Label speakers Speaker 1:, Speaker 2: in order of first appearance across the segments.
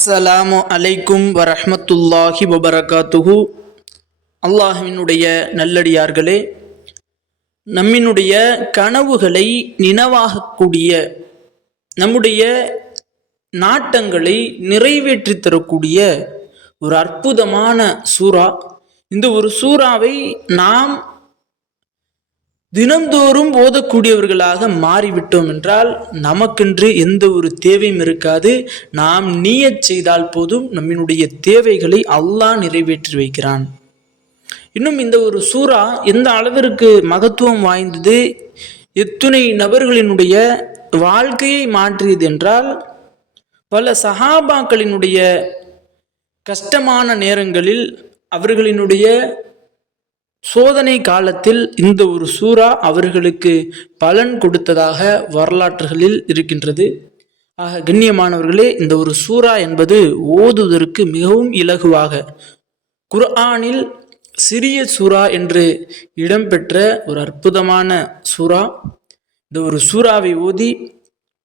Speaker 1: அஸ்ஸலாமு அலைக்கும் வரஹ்மத்துல்லாஹி வபரகாத்துஹு. அல்லாஹினுடைய நல்லடியார்களே நம்மினுடைய கனவுகளை நினைவாகக்கூடிய நம்முடைய நாட்டங்களை நிறைவேற்றி தரக்கூடிய ஒரு அற்புதமான சூறா. இந்த ஒரு சூறாவை நாம் தினந்தோறும் ஓதக்கூடியவர்களாக மாறிவிட்டோம் என்றால் நமக்கென்று எந்த ஒரு தேவையும் இருக்காது. நாம் நீயச் செய்தால் போதும் நம்மினுடைய தேவைகளை அல்லாஹ் நிறைவேற்றி வைக்கிறான். இன்னும் இந்த ஒரு சூறா எந்த அளவிற்கு மகத்துவம் வாய்ந்தது? எத்துணை நபர்களினுடைய வாழ்க்கையை மாற்றியது என்றால் பல சஹாபாக்களினுடைய கஷ்டமான நேரங்களில் அவர்களினுடைய சோதனை காலத்தில் இந்த ஒரு சூறா அவர்களுக்கு பலன் கொடுத்ததாக வரலாற்றுகளில் இருக்கின்றது. ஆக கண்ணியமானவர்களே இந்த ஒரு சூறா என்பது ஓதுவதற்கு மிகவும் இலகுவாக குர்ஆனில் சிறிய சூறா என்று இடம்பெற்ற ஒரு அற்புதமான சூறா. இந்த ஒரு சூறாவை ஓதி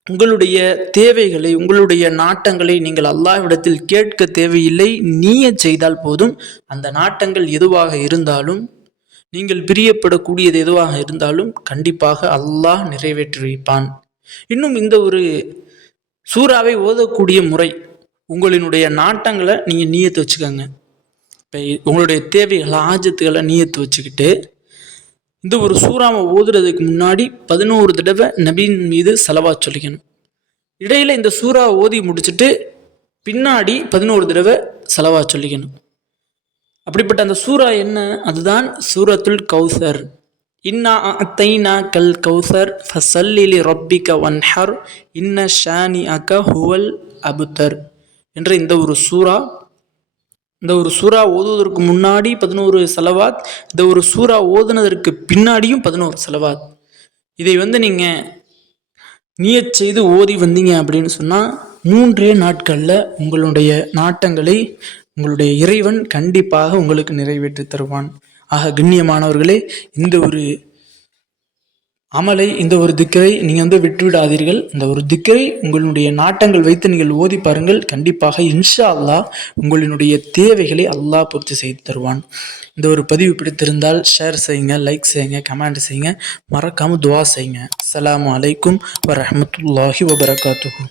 Speaker 1: உங்களுடைய தேவைகளை உங்களுடைய நாட்டங்களை நீங்கள் அல்லாவிடத்தில் கேட்க தேவையில்லை நீய செய்தால் போதும். அந்த நாட்டங்கள் எதுவாக இருந்தாலும் நீங்கள் பிரியப்படக்கூடியது எதுவாக இருந்தாலும் கண்டிப்பாக அல்லாஹ் நிறைவேற்றி வைப்பான் இன்னும் இந்த ஒரு சூறாவை ஓதக்கூடிய முறை உங்களினுடைய நாட்டங்களை நீங்கள் நீயத்து வச்சுக்கோங்க. இப்போ உங்களுடைய தேவைகளை ஆஜத்துகளை நீயத்து வச்சுக்கிட்டு இந்த ஒரு சூறாவை ஓதுறதுக்கு முன்னாடி பதினோரு தடவை நபியின் மீது செலவாக சொல்லிக்கணும். இடையில் இந்த சூறாவை ஓதி முடிச்சுட்டு பின்னாடி பதினோரு தடவை செலவாக சொல்லிக்கணும். அப்படிப்பட்ட அந்த சூறா என்ன? அதுதான் சூரத்துல் கௌசர். இன்னா அத்தைனா கல் கௌசர் ஃபசல்லிலி ரொப்பிக வன்ஹர் இன்ன ஷானி அக ஹுவல் அபுத்தர் என்ற இந்த ஒரு சூறா. இந்த ஒரு சூறா ஓதுவதற்கு முன்னாடி பதினோரு செலவாத் இந்த ஒரு சூறா ஓதுனதற்கு பின்னாடியும் பதினோரு செலவாத். இதை வந்து நீங்கள் நியச் செய்து ஓதி வந்தீங்க அப்படின்னு சொன்னால் மூன்றே நாட்களில் உங்களுடைய நாட்டங்களை உங்களுடைய இறைவன் கண்டிப்பாக உங்களுக்கு நிறைவேற்றி தருவான். ஆக கண்ணியமானவர்களே இந்த ஒரு அமலை இந்த ஒரு திக்கரை நீங்கள் வந்து விட்டுவிடாதீர்கள். இந்த ஒரு திக்கரை உங்களுடைய நாட்டங்கள் வைத்து நீங்கள் ஓதி பாருங்கள். கண்டிப்பாக இன்ஷா அல்லாஹ் உங்களினுடைய தேவைகளை அல்லாஹ் பூர்த்தி செய்து தருவான். இந்த ஒரு பதிவு பிடித்திருந்தால் ஷேர் செய்யுங்க லைக் செய்யுங்க கமெண்ட் செய்யுங்க. மறக்காமல் துவா செய்யுங்க. அஸ்ஸலாமு அலைக்கும் வரமத்துல்லாஹி வபரகாத்துஹு